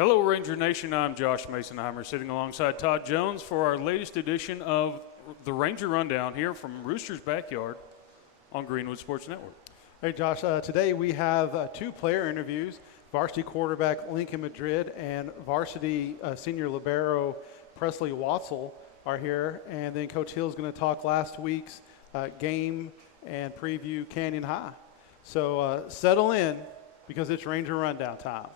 Hello, Ranger Nation. I'm Josh Masonheimer, sitting alongside Todd Jones for our latest edition of the Ranger Rundown here from Rooster's Backyard on Greenwood Sports Network. Hey, Josh. Today we have two player interviews. Varsity quarterback Lincoln Madrid and varsity senior libero Presley Watzel are here. And then Coach Hill is going to talk last week's game and preview Canyon High. So settle in because it's Ranger Rundown time.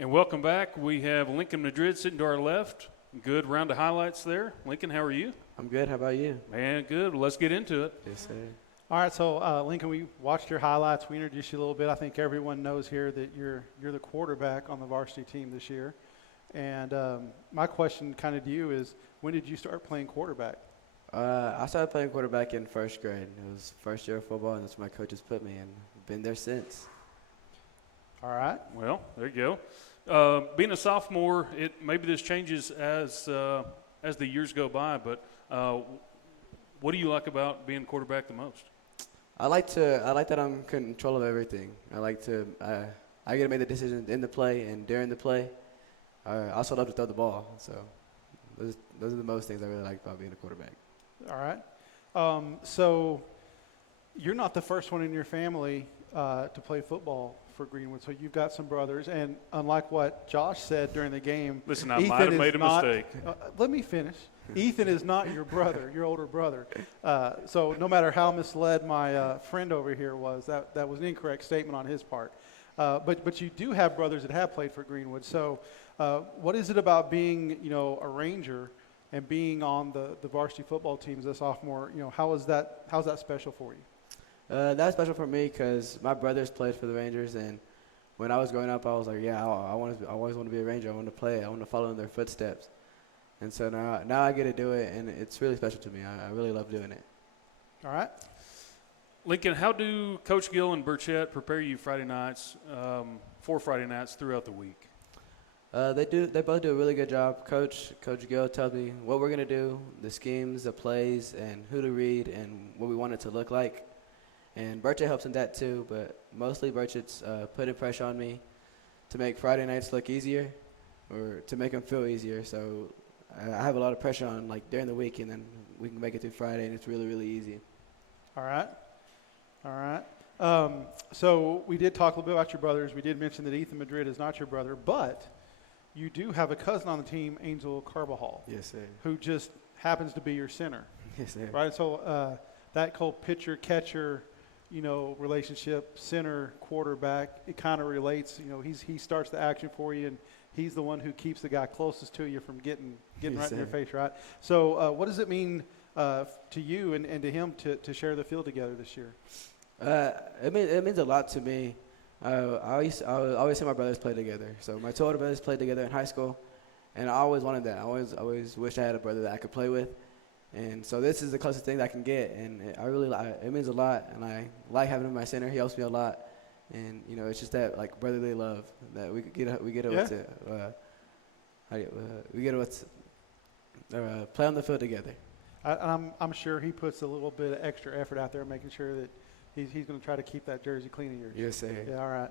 And welcome back. We have Lincoln Madrid sitting to our left. Good round of highlights there. Lincoln, how are you? I'm good. How about you? Man, good. Well, let's get into it. Yes, sir. All right, so Lincoln, we watched your highlights. We introduced you a little bit. I think everyone knows here that you're the quarterback on the varsity team this year. And my question kind of to you is, when did you start playing quarterback? I started playing quarterback in first grade. It was first year of football, and that's where my coaches put me in. I've been there since. All right. Well, there you go. Being a sophomore, maybe this changes as the years go by, but what do you like about being quarterback the most? I like that I'm in control of everything. I get to make the decisions in the play and during the play. I also love to throw the ball. So those are the most things I really like about being a quarterback. All right. So you're not the first one in your family to play football for Greenwood. So you've got some brothers, and unlike what Josh said during the game, listen, I might have made a mistake. Let me finish. Ethan is not your brother, your older brother. So no matter how misled my friend over here was, that was an incorrect statement on his part. But you do have brothers that have played for Greenwood. So what is it about being, a Ranger and being on the varsity football team as a sophomore, how's that special for you? That's special for me because my brothers played for the Rangers, and when I was growing up, I was like, yeah, I always want to be a Ranger. I want to play. I want to follow in their footsteps. And so now I get to do it, and it's really special to me. I really love doing it. All right. Lincoln, how do Coach Gill and Burchett prepare you Friday nights for Friday nights throughout the week? They both do a really good job. Coach Gill tells me what we're gonna do, the schemes, the plays, and who to read, and what we want it to look like. And Burchett helps in that too, but mostly Burchett's putting pressure on me to make Friday nights look easier, or to make them feel easier. So I have a lot of pressure on like during the week, and then we can make it through Friday, and it's really, really easy. All right. So we did talk a little bit about your brothers. We did mention that Ethan Madrid is not your brother, but you do have a cousin on the team, Angel Carbajal. Yes, sir. Who just happens to be your center. Yes, sir. Right? So that whole pitcher-catcher, relationship, center, quarterback, it kind of relates. He starts the action for you, and he's the one who keeps the guy closest to you from getting Yes, right sir. in your face, right? So what does it mean to you and to him to share the field together this year? It means a lot to me. I always see my brothers play together. So my two older brothers played together in high school, and I always wanted that. I always wished I had a brother that I could play with. And so this is the closest thing that I can get, and it means a lot, and I like having him in my center. He helps me a lot, and it's just that like brotherly love that we get to play on the field together. I'm sure he puts a little bit of extra effort out there, making sure that he's going to try to keep that jersey clean of yours. Yes, sir. Yeah, all right.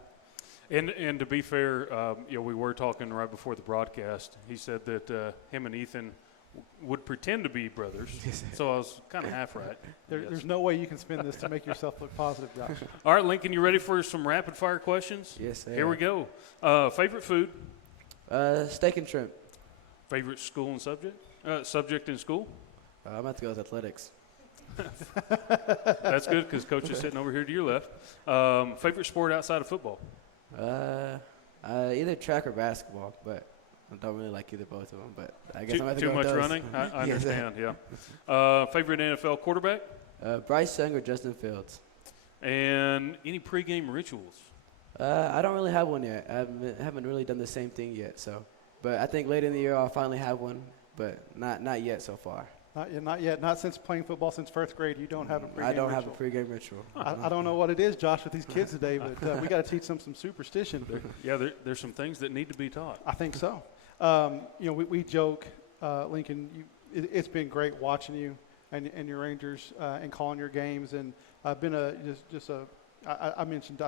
And to be fair, we were talking right before the broadcast. He said that him and Ethan would pretend to be brothers. Yes, sir. So I was kind of half right. There's no way you can spin this to make yourself look positive, Josh. All right, Lincoln, you ready for some rapid fire questions? Yes, sir. Here we go. Favorite food? Steak and shrimp. Favorite school and subject? Subject in school? I'm about to go with athletics. That's good because Coach is sitting over here to your left. Favorite sport outside of football? Either track or basketball, but I don't really like either both of them. But I guess I'm about to Too go much with those. running? I Yes, sir. understand, yeah. Favorite NFL quarterback? Bryce Young or Justin Fields. And any pregame rituals? I don't really have one yet. I haven't really done the same thing yet. But I think later in the year I'll finally have one, but not yet so far. Not yet. Not since playing football since first grade. You don't have a pregame I don't ritual. have a pregame ritual. I don't know what it is, Josh, with these kids today, but we got to teach them some superstition. Yeah, there's some things that need to be taught. I think so. We joke, Lincoln. It's been great watching you and your Rangers and calling your games, and I've been I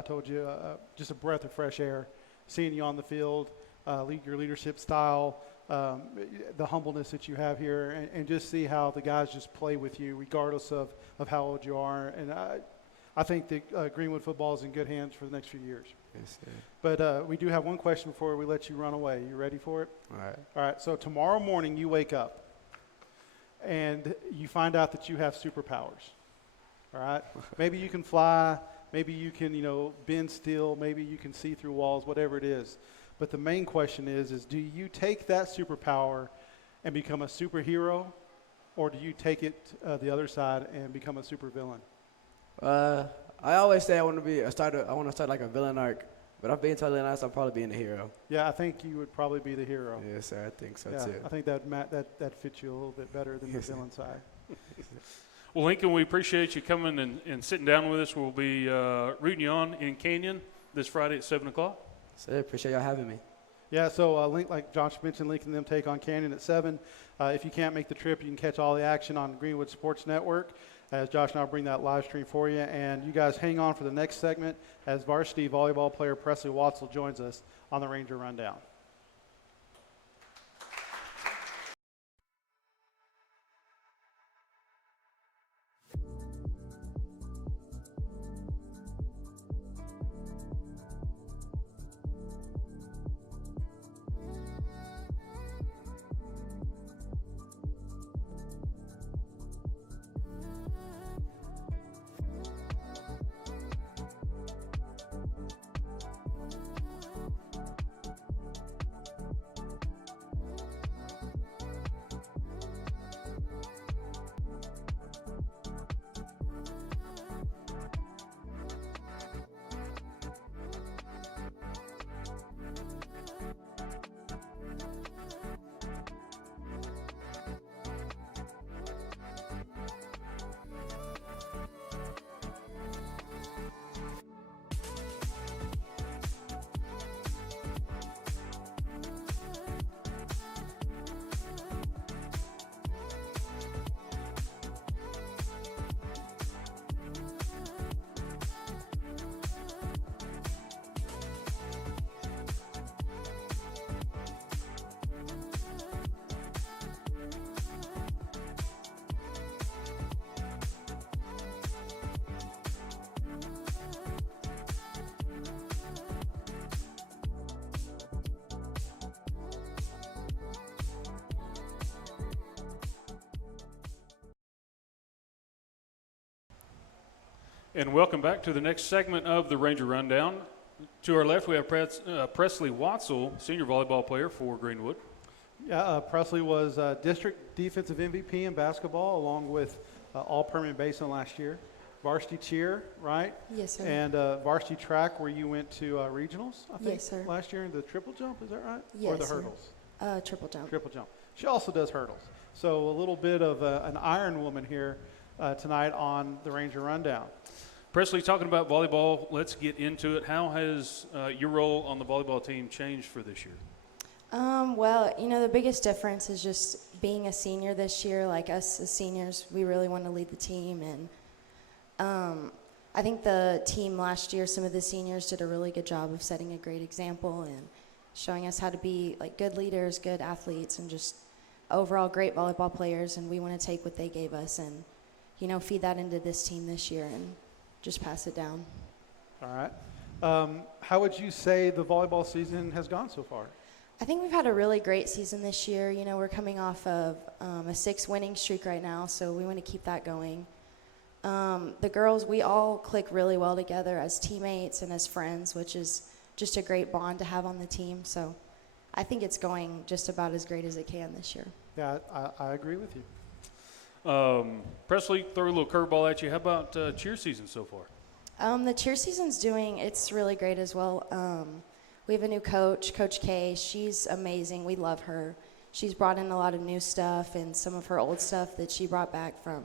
told you, just a breath of fresh air, seeing you on the field, your leadership style, the humbleness that you have here, and just see how the guys just play with you, regardless of how old you are. And I think that Greenwood football is in good hands for the next few years. Yes, sir. But we do have one question before we let you run away. You ready for it? All right. All right. So tomorrow morning you wake up and you find out that you have superpowers. All right. Maybe you can fly. Maybe you can, bend steel. Maybe you can see through walls, whatever it is. But the main question is do you take that superpower and become a superhero, or do you take it the other side and become a supervillain? I always say I want to start like a villain arc, but I'm being totally honest, I'm probably being a hero. Yeah, I think you would probably be the hero. Yes, sir, I think so Yeah, too. I think that fits you a little bit better than the Yes, sir. villain side. Well, Lincoln, we appreciate you coming and sitting down with us. We'll be rooting you on in Canyon this Friday at 7 o'clock. Sir, appreciate y'all having me. Yeah, so like Josh mentioned, Lincoln and them take on Canyon at 7. If you can't make the trip, you can catch all the action on Greenwood Sports Network as Josh and I will bring that live stream for you. And you guys hang on for the next segment as varsity volleyball player Presley Watzel joins us on the Ranger Rundown. And welcome back to the next segment of the Ranger Rundown. To our left, we have Presley Watzel, senior volleyball player for Greenwood. Yeah, Presley was district defensive MVP in basketball, along with all-permanent basement last year. Varsity cheer, right? Yes, sir. And varsity track, where you went to regionals, I think, Yes, sir. last year in the triple jump. Is that right? Yes, or the sir. hurdles? Triple jump. Triple jump. She also does hurdles. So a little bit of an Iron Woman here tonight on the Ranger Rundown. Presley, talking about volleyball, let's get into it. How has your role on the volleyball team changed for this year? Well, the biggest difference is just being a senior this year. Like us as seniors, we really want to lead the team. And I think the team last year, some of the seniors did a really good job of setting a great example and showing us how to be like good leaders, good athletes, and just overall great volleyball players. And we want to take what they gave us and, feed that into this team this year and just pass it down. All right. How would you say the volleyball season has gone so far? I think we've had a really great season this year. We're coming off of a 6-winning streak right now, so we want to keep that going. The girls, we all click really well together as teammates and as friends, which is just a great bond to have on the team. So I think it's going just about as great as it can this year. Yeah, I agree with you. Presley, throw a little curveball at you. How about cheer season so far? The cheer season's it's really great as well. We have a new coach, Coach K. She's amazing. We love her. She's brought in a lot of new stuff and some of her old stuff that she brought back from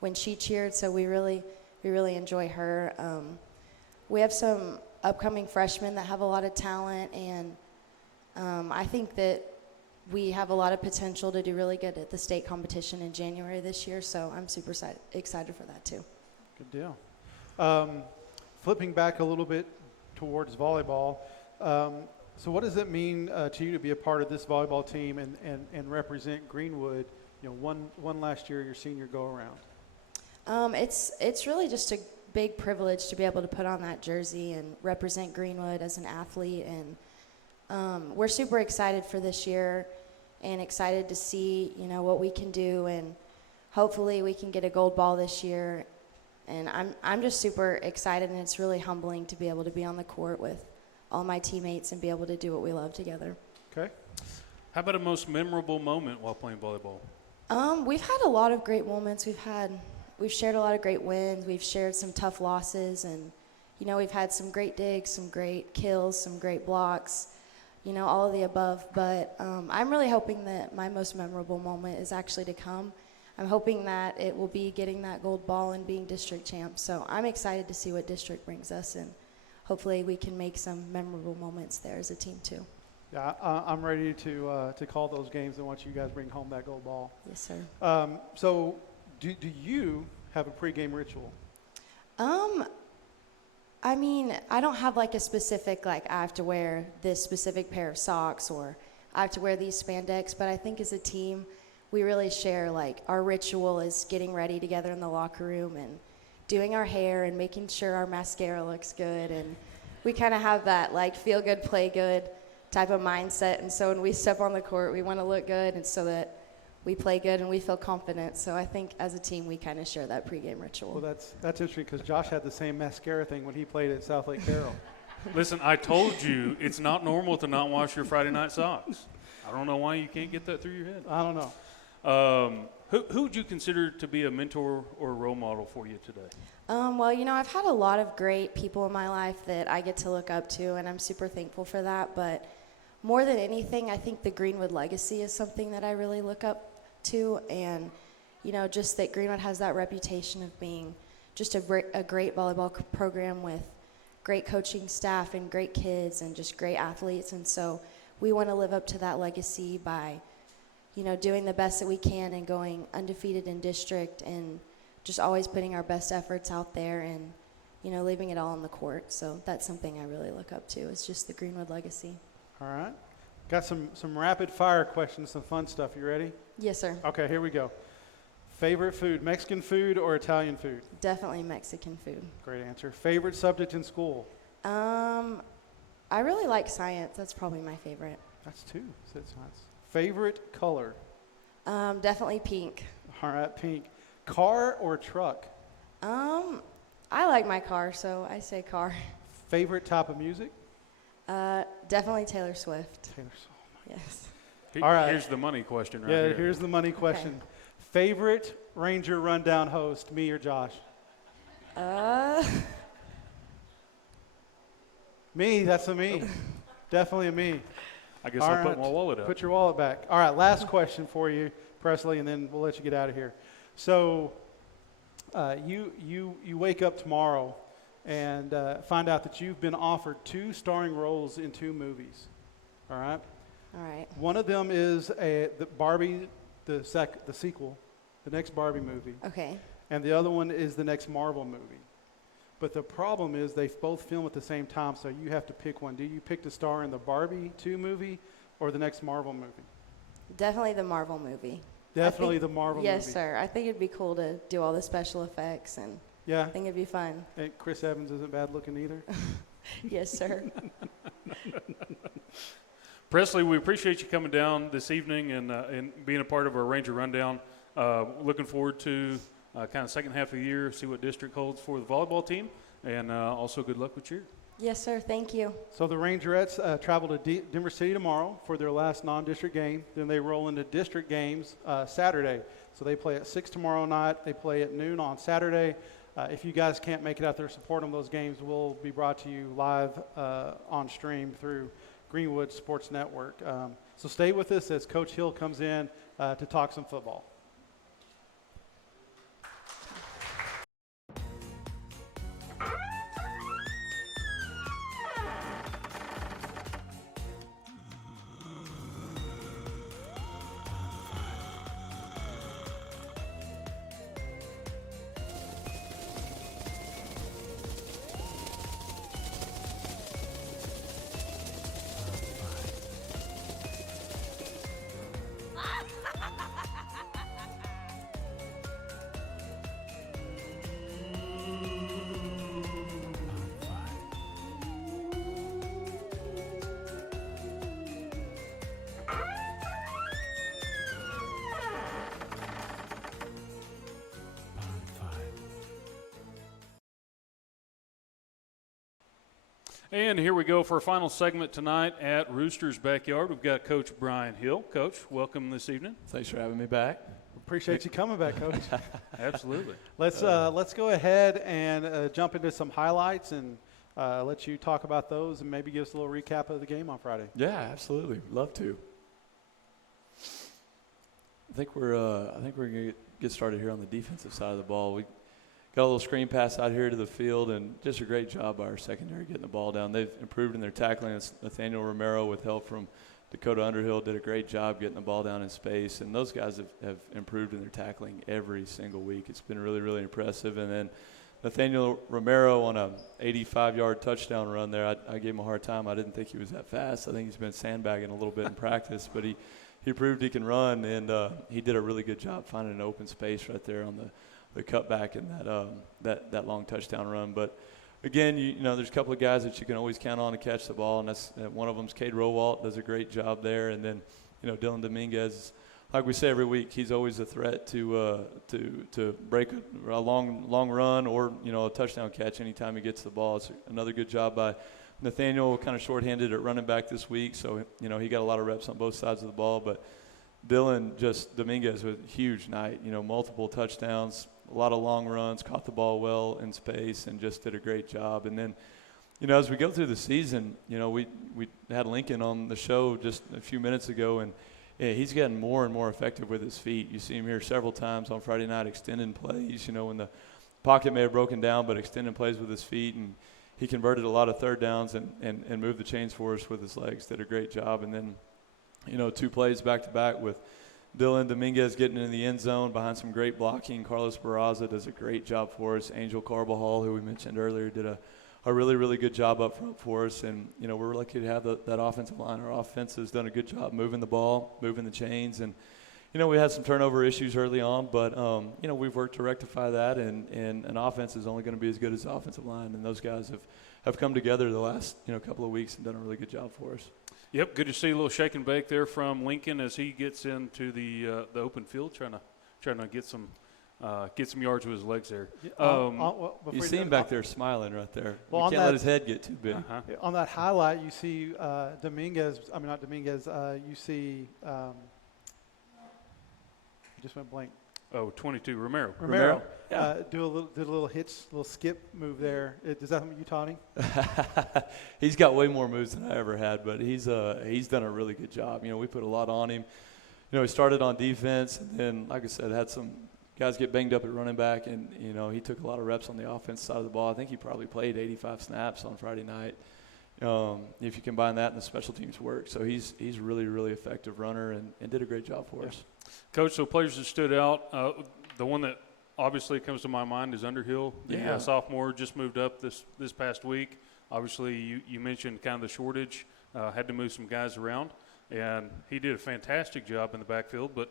when she cheered. So we really enjoy her. We have some upcoming freshmen that have a lot of talent, and I think that we have a lot of potential to do really good at the state competition in January this year. So I'm super excited for that too. Good deal. Flipping back a little bit towards volleyball. So what does it mean to you to be a part of this volleyball team and represent Greenwood, one last year, your senior go-around? It's really just a big privilege to be able to put on that jersey and represent Greenwood as an athlete. And we're super excited for this year and excited to see, what we can do. And hopefully we can get a gold ball this year. And I'm just super excited, and it's really humbling to be able to be on the court with all my teammates and be able to do what we love together. Okay. How about a most memorable moment while playing volleyball? We've had a lot of great moments. We've shared a lot of great wins. We've shared some tough losses, and we've had some great digs, some great kills, some great blocks, all of the above. But I'm really hoping that my most memorable moment is actually to come. I'm hoping that it will be getting that gold ball and being district champs. So I'm excited to see what district brings us, and hopefully we can make some memorable moments there as a team too. Yeah, I'm ready to call those games and watch you guys bring home that gold ball. Yes, sir. So do you have a pregame ritual? I mean, I don't have like a specific, I have to wear this specific pair of socks or I have to wear these spandex, but I think as a team, we really share our ritual is getting ready together in the locker room and doing our hair and making sure our mascara looks good. And we kind of have that feel good, play good type of mindset. And so when we step on the court, we want to look good and so that we play good and we feel confident. So I think as a team, we kind of share that pregame ritual. Well, that's interesting because Josh had the same mascara thing when he played at South Lake Carroll. Listen, I told you it's not normal to not wash your Friday night socks. I don't know why you can't get that through your head. I don't know. Who would you consider to be a mentor or a role model for you today? Well, I've had a lot of great people in my life that I get to look up to, and I'm super thankful for that. But more than anything, I think the Greenwood legacy is something that I really look up to. And, just that Greenwood has that reputation of being just a great volleyball program with great coaching staff and great kids and just great athletes. And so we want to live up to that legacy by doing the best that we can and going undefeated in district and just always putting our best efforts out there and, leaving it all on the court. So that's something I really look up to is just the Greenwood legacy. All right. Got some rapid fire questions, some fun stuff. You ready? Yes, sir. Okay, here we go. Favorite food, Mexican food or Italian food? Definitely Mexican food. Great answer. Favorite subject in school? I really like science. That's probably my favorite. That's two. Said science. Favorite color? Definitely pink. All right, pink. Car or truck? I like my car, so I say car. Favorite type of music? Definitely Taylor Swift. Taylor Swift. Yes. All right. Here's the money question right Yeah, here. here's the money question. Favorite Ranger Rundown host, me or Josh? Me, that's a me. Definitely a me. I guess All I'll right. put my wallet up. Put your wallet back. All right, last question for you, Presley, and then we'll let you get out of here. So you wake up tomorrow and find out that you've been offered 2 starring roles in 2 movies. All right? All right. One of them is the Barbie, the sequel, the next Barbie movie. Okay. And the other one is the next Marvel movie. But the problem is they both film at the same time, so you have to pick one. Do you pick to star in the Barbie 2 movie or the next Marvel movie? Definitely the Marvel movie. Definitely the Marvel Yes, movie. sir. I think it'd be cool to do all the special effects, and Yeah. I think it'd be fun. And Chris Evans isn't bad looking either. Yes, sir. Presley, we appreciate you coming down this evening and being a part of our Ranger Rundown. Looking forward to kind of second half of the year, see what district holds for the volleyball team, and also good luck with cheer. Yes, sir. Thank you. So the Rangerettes travel to Denver City tomorrow for their last non-district game. Then they roll into district games Saturday. So they play at 6 tomorrow night. They play at noon on Saturday. If you guys can't make it out there to support them, those games will be brought to you live on stream through Greenwood Sports Network. So stay with us as Coach Hill comes in to talk some football. And here we go for our final segment tonight at Rooster's Backyard. We've got Coach Brian Hill. Coach, welcome this evening. Thanks for having me back. Appreciate you coming back, Coach. Absolutely. Let's go ahead and jump into some highlights and let you talk about those and maybe give us a little recap of the game on Friday. Yeah, absolutely. Love to. I think we're gonna get started here on the defensive side of the ball. We got a little screen pass out here to the field, and just a great job by our secondary getting the ball down. They've improved in their tackling. It's Nathaniel Romero, with help from Dakota Underhill, did a great job getting the ball down in space. And those guys have improved in their tackling every single week. It's been really, really impressive. And then Nathaniel Romero on a 85-yard touchdown run there, I gave him a hard time. I didn't think he was that fast. I think he's been sandbagging a little bit in practice, but he proved he can run, and he did a really good job finding an open space right there on the cutback and that long touchdown run. But again, you know, there's a couple of guys that you can always count on to catch the ball, and that's one of them's Cade Rowalt, does a great job there, and then Dylan Dominguez, like we say every week, he's always a threat to break a long run or a touchdown catch anytime he gets the ball. It's another good job by Nathaniel, kind of shorthanded at running back this week, so he got a lot of reps on both sides of the ball. But Dylan Dominguez with a huge night, multiple touchdowns, a lot of long runs, caught the ball well in space, and just did a great job. And then, as we go through the season, we had Lincoln on the show just a few minutes ago, and he's getting more and more effective with his feet. You see him here several times on Friday night extending plays, when the pocket may have broken down, but extending plays with his feet. And he converted a lot of third downs and moved the chains for us with his legs, did a great job. And then, 2 plays back-to-back with Dylan Dominguez getting in the end zone behind some great blocking. Carlos Barraza does a great job for us. Angel Carbajal, who we mentioned earlier, did a really, really good job up front for us. And, we're lucky to have that offensive line. Our offense has done a good job moving the ball, moving the chains. And, we had some turnover issues early on, but, we've worked to rectify that. And an offense is only going to be as good as the offensive line. And those guys have come together the last, couple of weeks and done a really good job for us. Yep, good to see a little shake and bake there from Lincoln as he gets into the open field, trying to get some get some yards with his legs there. You see him back there smiling right there. Well, You on can't that- let his head get too big. Uh-huh. On that highlight, you see Dominguez. I mean, not Dominguez. You see. Just went blank. Oh, 22, Romero. Romero. Yeah. Did a little hitch, little skip move there. Is that something you taught him? He's got way more moves than I ever had, but he's done a really good job. We put a lot on him. He started on defense, and then, like I said, had some guys get banged up at running back, and he took a lot of reps on the offense side of the ball. I think he probably played 85 snaps on Friday night. If you combine that and the special teams work, so he's really, really effective runner and did a great job for us. Coach, so players that stood out, the one that obviously comes to my mind is Underhill, the sophomore, just moved up this past week. Obviously, you mentioned kind of the shortage, had to move some guys around, and he did a fantastic job in the backfield. But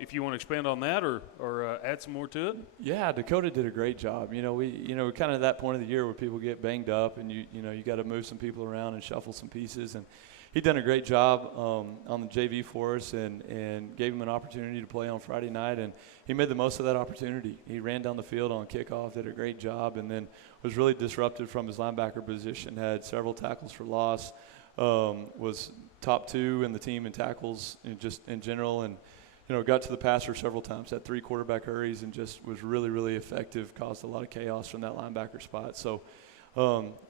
if you want to expand on that or add some more to it. Yeah, Dakota did a great job. We kind of at that point of the year where people get banged up, and you got to move some people around and shuffle some pieces, and he done a great job on the JV for us and gave him an opportunity to play on Friday night, and he made the most of that opportunity. He ran down the field on kickoff, did a great job, and then was really disrupted from his linebacker position, had several tackles for loss, was top 2 in the team in tackles just in general, and got to the passer several times, had 3 quarterback hurries, and just was really, really effective, caused a lot of chaos from that linebacker spot. So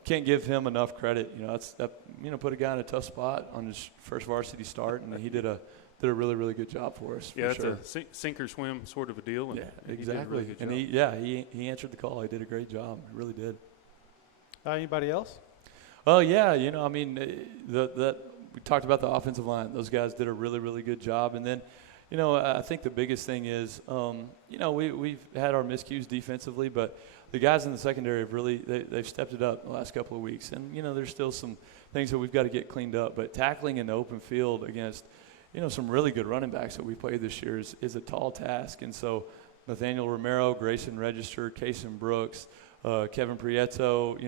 can't give him enough credit. Put a guy in a tough spot on his first varsity start, and he did a really, really good job for us. Yeah, for it's sure. a sink or swim sort of a deal. And Yeah, he exactly. did a really good job. And he answered the call. He did a great job. He really did. Anybody else? Oh yeah, we talked about the offensive line. Those guys did a really, really good job, and then. I think the biggest thing is, we've had our miscues defensively, but the guys in the secondary have really, they've stepped it up the last couple of weeks. And, there's still some things that we've got to get cleaned up. But tackling in the open field against, some really good running backs that we played this year is a tall task. And so Nathaniel Romero, Grayson Register, Kason Brooks, Kevin Prieto,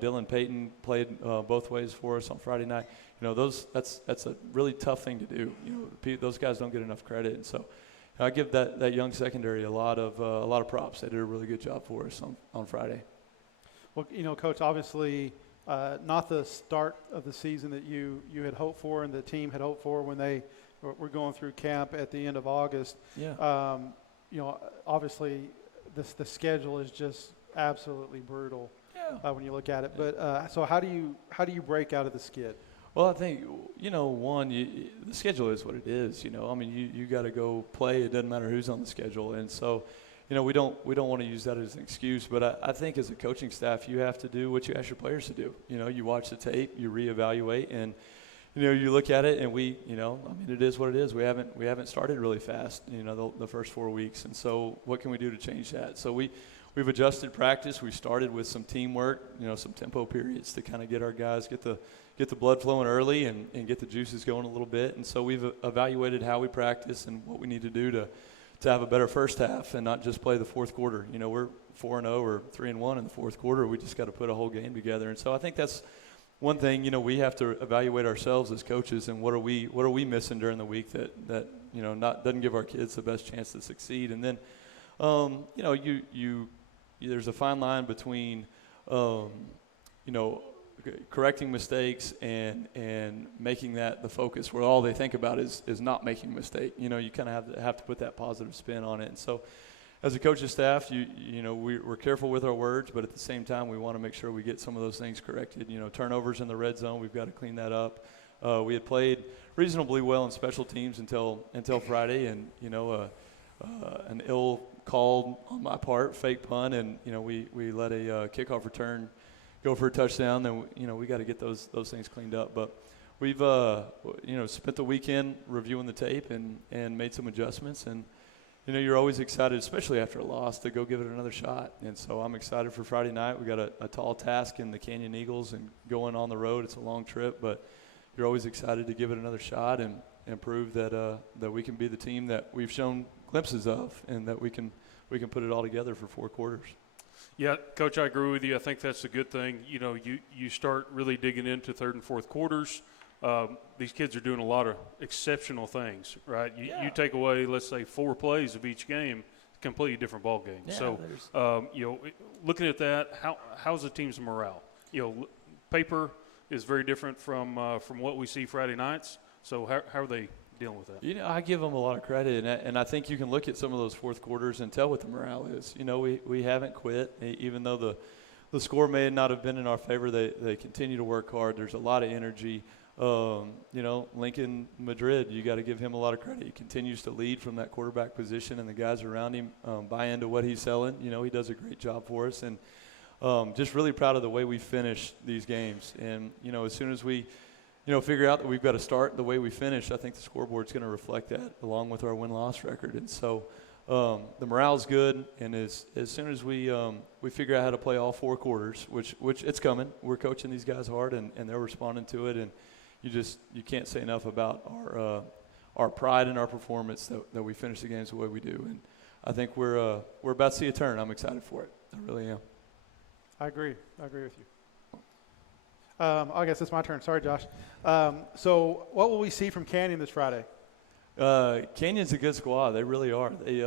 Dylan Payton played both ways for us on Friday night. That's a really tough thing to do. Those guys don't get enough credit, and so I give that young secondary a lot of props. They did a really good job for us on Friday. Well, Coach, obviously not the start of the season that you had hoped for and the team had hoped for when they were going through camp at the end of August. Yeah. Obviously the schedule is just absolutely brutal. Yeah. When you look at it. But so how do you break out of the skid? Well, I think, the schedule is what it is, you got to go play. It doesn't matter who's on the schedule. And so, we don't want to use that as an excuse. But I think as a coaching staff, you have to do what you ask your players to do. You watch the tape, you reevaluate, and, you look at it, and it is what it is. We haven't started really fast, the first 4 weeks. And so what can we do to change that? So we've adjusted practice. We started with some teamwork, some tempo periods to kind of get our guys, get the blood flowing early and get the juices going a little bit. And so we've evaluated how we practice and what we need to do to have a better first half and not just play the fourth quarter. We're 4-0 or 3-1 in the fourth quarter. We just got to put a whole game together. And so I think that's one thing, we have to evaluate ourselves as coaches and what are we missing during the week that doesn't give our kids the best chance to succeed. And then, there's a fine line between, correcting mistakes and making that the focus where all they think about is not making a mistake. You kind of have to put that positive spin on it. And so as a coaching staff, we're careful with our words, but at the same time, we want to make sure we get some of those things corrected. Turnovers in the red zone, we've got to clean that up. We had played reasonably well in special teams until Friday, and, an ill called on my part, fake punt, and, we let a kickoff return go for a touchdown. Then we got to get those things cleaned up. But we've spent the weekend reviewing the tape and made some adjustments. And you're always excited, especially after a loss, to go give it another shot. And so I'm excited for Friday night. We got a tall task in the Canyon Eagles and going on the road. It's a long trip, but you're always excited to give it another shot and prove that we can be the team that we've shown glimpses of, and that we can put it all together for 4 quarters. Yeah, Coach, I agree with you. I think that's a good thing. You start really digging into third and fourth quarters. These kids are doing a lot of exceptional things, right? You take away, let's say, 4 plays of each game. completely different ball game. Yeah, So, looking at that, how's the team's morale? Paper is very different from what we see Friday nights. So how are they dealing with that? I give them a lot of credit, and I think you can look at some of those fourth quarters and tell what the morale is. We haven't quit, even though the score may not have been in our favor. They continue to work hard. There's a lot of energy. Lincoln Madrid, you got to give him a lot of credit. He continues to lead from that quarterback position, and the guys around him buy into what he's selling. He does a great job for us, and just really proud of the way we finish these games. And, as soon as we, figure out that we've got to start the way we finish, I think the scoreboard's going to reflect that along with our win-loss record. And so the morale's good, and as soon as we figure out how to play all four quarters, which it's coming, we're coaching these guys hard, and they're responding to it, and you can't say enough about our pride in our performance that we finish the games the way we do. And I think we're about to see a turn. I'm excited for it. I really am. I agree with you. I guess it's my turn. Sorry, Josh. So what will we see from Canyon this Friday? Canyon's a good squad. They really are. They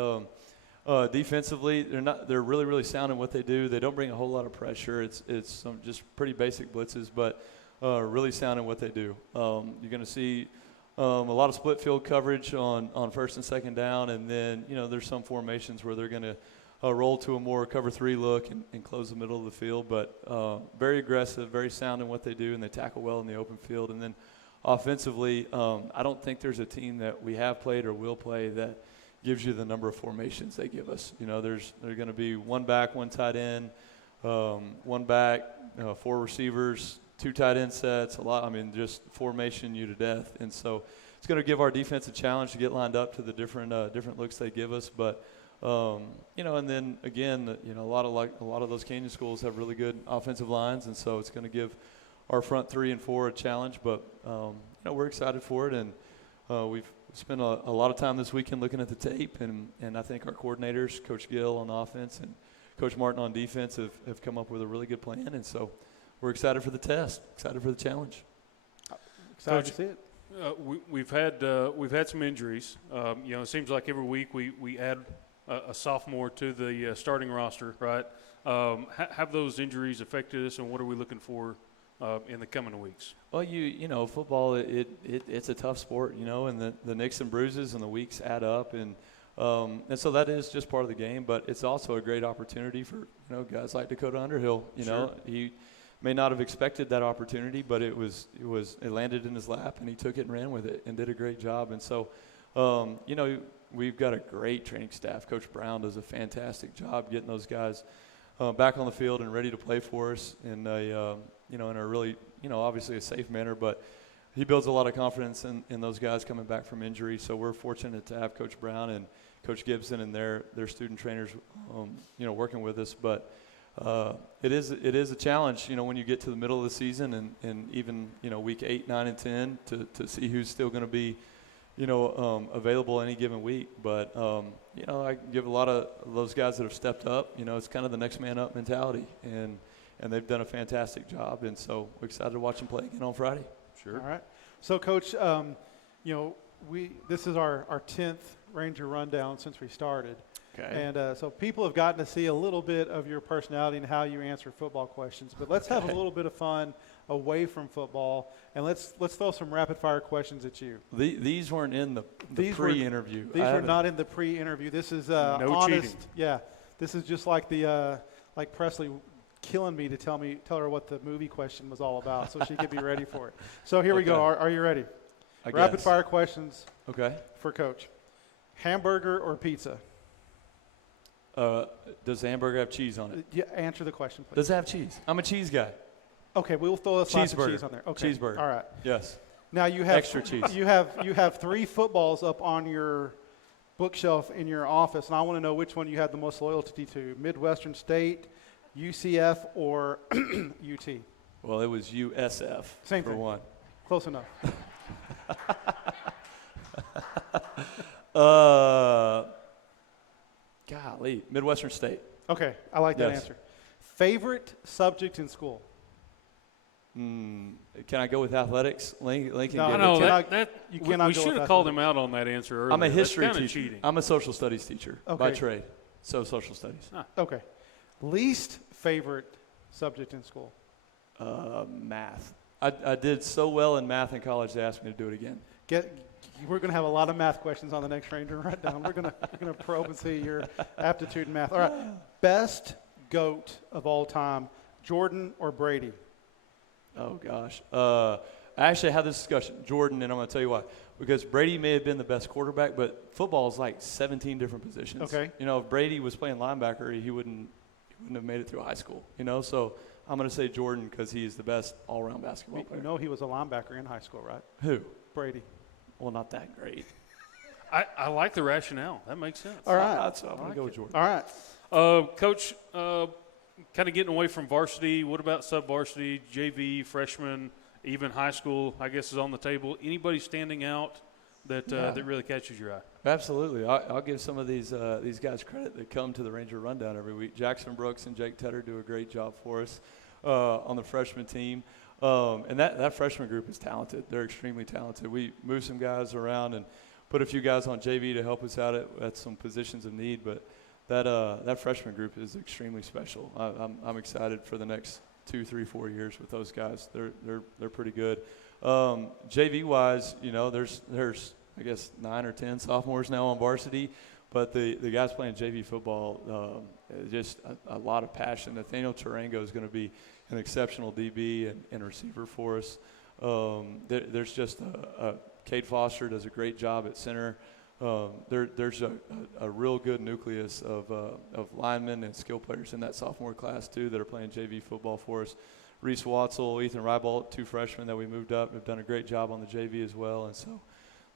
defensively, they're really, really sound in what they do. They don't bring a whole lot of pressure. It's some just pretty basic blitzes, but really sound in what they do. You're going to see a lot of split field coverage on first and second down, and then there's some formations where they're going to roll to a more cover 3 look and close the middle of the field. But very aggressive, very sound in what they do, and they tackle well in the open field. And then offensively, I don't think there's a team that we have played or will play that gives you the number of formations they give us. There's going to be one back, one tight end, one back, 4 receivers, 2 tight end sets, just formation you to death. And so it's going to give our defense a challenge to get lined up to the different looks they give us. But and then again, a lot of those Canyon schools have really good offensive lines, and so it's going to give our front 3 and 4 a challenge. But we're excited for it, and we've spent a lot of time this weekend looking at the tape, and I think our coordinators, Coach Gill on offense and Coach Martin on defense, have come up with a really good plan, and so we're excited for the test, excited for the challenge. Excited Coach, to see it. We've had some injuries. It seems like every week we add a sophomore to the starting roster, right? Have those injuries affected us, and what are we looking for in the coming weeks? Well, football, it's a tough sport, and the nicks and bruises and the weeks add up, and so that is just part of the game. But it's also a great opportunity for guys like Dakota Underhill. Sure. He may not have expected that opportunity, but it landed in his lap, and he took it and ran with it and did a great job. And so, we've got a great training staff. Coach Brown does a fantastic job getting those guys back on the field and ready to play for us in a really, obviously a safe manner. But he builds a lot of confidence in those guys coming back from injury. So we're fortunate to have Coach Brown and Coach Gibson and their student trainers, working with us. But it is a challenge, when you get to the middle of the season and even, week 8, 9, and 10 to see who's still going to be, available any given week. But, I give a lot of those guys that have stepped up, it's kind of the next man up mentality. And they've done a fantastic job. And so we're excited to watch them play again on Friday. Sure. All right. So, Coach, this is our 10th Ranger rundown since we started. Okay. And so people have gotten to see a little bit of your personality and how you answer football questions. But let's have a little bit of fun away from football, and let's throw some rapid-fire questions at you. These weren't in the pre-interview. These were not in the pre-interview. This is honest. Cheating. Yeah. This is just like like Presley killing me to tell her what the movie question was all about so she could be ready for it. So here we go. Are you ready? Rapid-fire questions for Coach. Hamburger or pizza? Does the hamburger have cheese on it? Yeah, answer the question, please. Does it have cheese? I'm a cheese guy. Okay, we'll throw a slice of cheese on there. Okay. Cheeseburger. All right. Yes. Now you have extra cheese. You have 3 footballs up on your bookshelf in your office, and I want to know which one you have the most loyalty to: Midwestern State, UCF, or UT. Well, it was USF. Same for thing. one. Close enough. Golly, Midwestern State. Okay, I like that Yes. answer. Favorite subject in school? Can I go with athletics? Lincoln. No, gave no, it to- We should have called him out on that answer earlier. I'm a history That's kinda teacher. cheating. I'm a social studies teacher by Okay. trade. So social studies. Okay. Least favorite subject in school? Math. I did so well in math in college, they asked me to do it again. We're going to have a lot of math questions on the next Ranger Rundown. We're going to probe and see your aptitude in math. All right. Best GOAT of all time, Jordan or Brady? Oh, gosh. I actually had this discussion, Jordan, and I'm going to tell you why. Because Brady may have been the best quarterback, but football is like 17 different positions. Okay. You know, if Brady was playing linebacker, he wouldn't have made it through high school, you know? So I'm going to say Jordan because he's the best all-around basketball player. You know he was a linebacker in high school, right? Who? Brady. Well, not that great. I like the rationale. That makes sense. All right. So I'm going to go with Jordan. All right. Coach, kind of getting away from varsity, what about sub-varsity, JV, freshman, even high school, I guess, is on the table. Anybody standing out that really catches your eye? Absolutely. I'll give some of these guys credit that come to the Ranger Rundown every week. Jackson Brooks and Jake Tedder do a great job for us on the freshman team. And that freshman group is talented. They're extremely talented. We move some guys around and put a few guys on JV to help us out at some positions of need, but that freshman group is extremely special. I'm excited for the next 2, 3, 4 years with those guys. They're pretty good. JV wise, you know, there's I guess 9 or 10 sophomores now on varsity, but the guys playing JV football, just a lot of passion. Nathaniel Tarango is going to be an exceptional DB and receiver for us. There's just Cade Foster does a great job at center. There's a real good nucleus of linemen and skill players in that sophomore class too that are playing JV football for us. Reese Watzel, Ethan Rybolt, 2 freshmen that we moved up, have done a great job on the JV as well. And so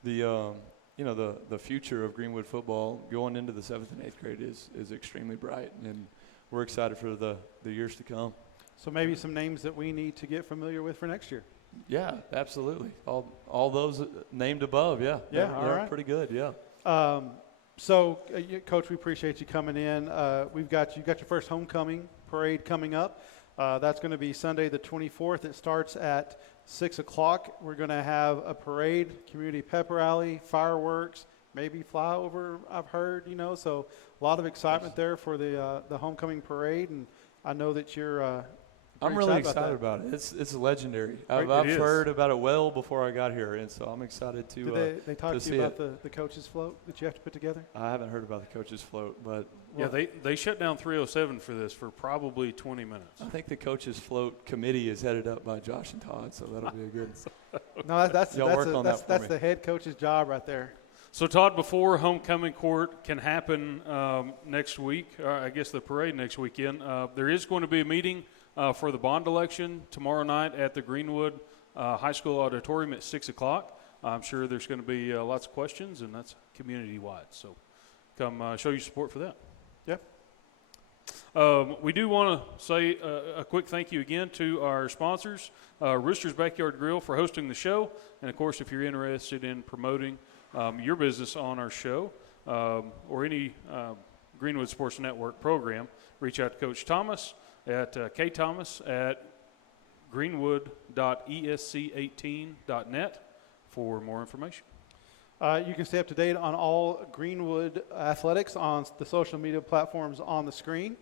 the future of Greenwood football going into the 7th and 8th grade is extremely bright, and we're excited for the years to come. So maybe some names that we need to get familiar with for next year. Yeah, absolutely. All those named above, yeah. Yeah, they're right. pretty good, yeah. Coach, we appreciate you coming in. You got your first homecoming parade coming up. That's going to be Sunday the 24th. It starts at 6 o'clock. We're going to have a parade, community pep rally, fireworks, maybe flyover, I've heard, you know. So a lot of excitement there for the homecoming parade. And I know that you're I'm really excited about it. It's legendary. I've heard about it well before I got here, and so I'm excited to Did they talk to you about the coach's float that you have to put together? I haven't heard about the coach's float, but Yeah, they shut down 307 for this for probably 20 minutes. I think the coach's float committee is headed up by Josh and Todd, so that'll be a good. No, that's the head coach's job right there. So, Todd, before homecoming court can happen next week, I guess the parade next weekend, there is going to be a meeting for the bond election tomorrow night at the Greenwood High School Auditorium at 6 o'clock. I'm sure there's going to be lots of questions, and that's community-wide. So come show your support for that. Yep. We do want to say a quick thank you again to our sponsors, Rooster's Backyard Grill, for hosting the show. And, of course, if you're interested in promoting your business on our show or any Greenwood Sports Network program, reach out to Coach Thomas at ktomas at greenwood.esc18.net for more information. You can stay up to date on all Greenwood athletics on the social media platforms on the screen.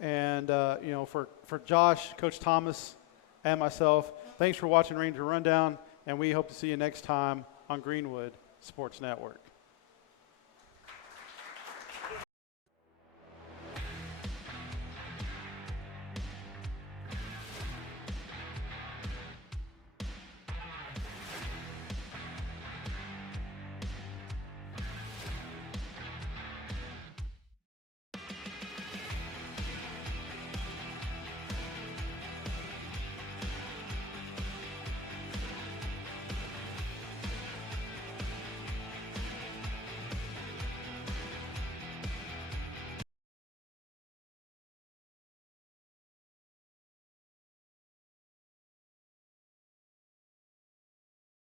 And, for Josh, Coach Thomas, and myself, thanks for watching Ranger Rundown, and we hope to see you next time on Greenwood Sports Network.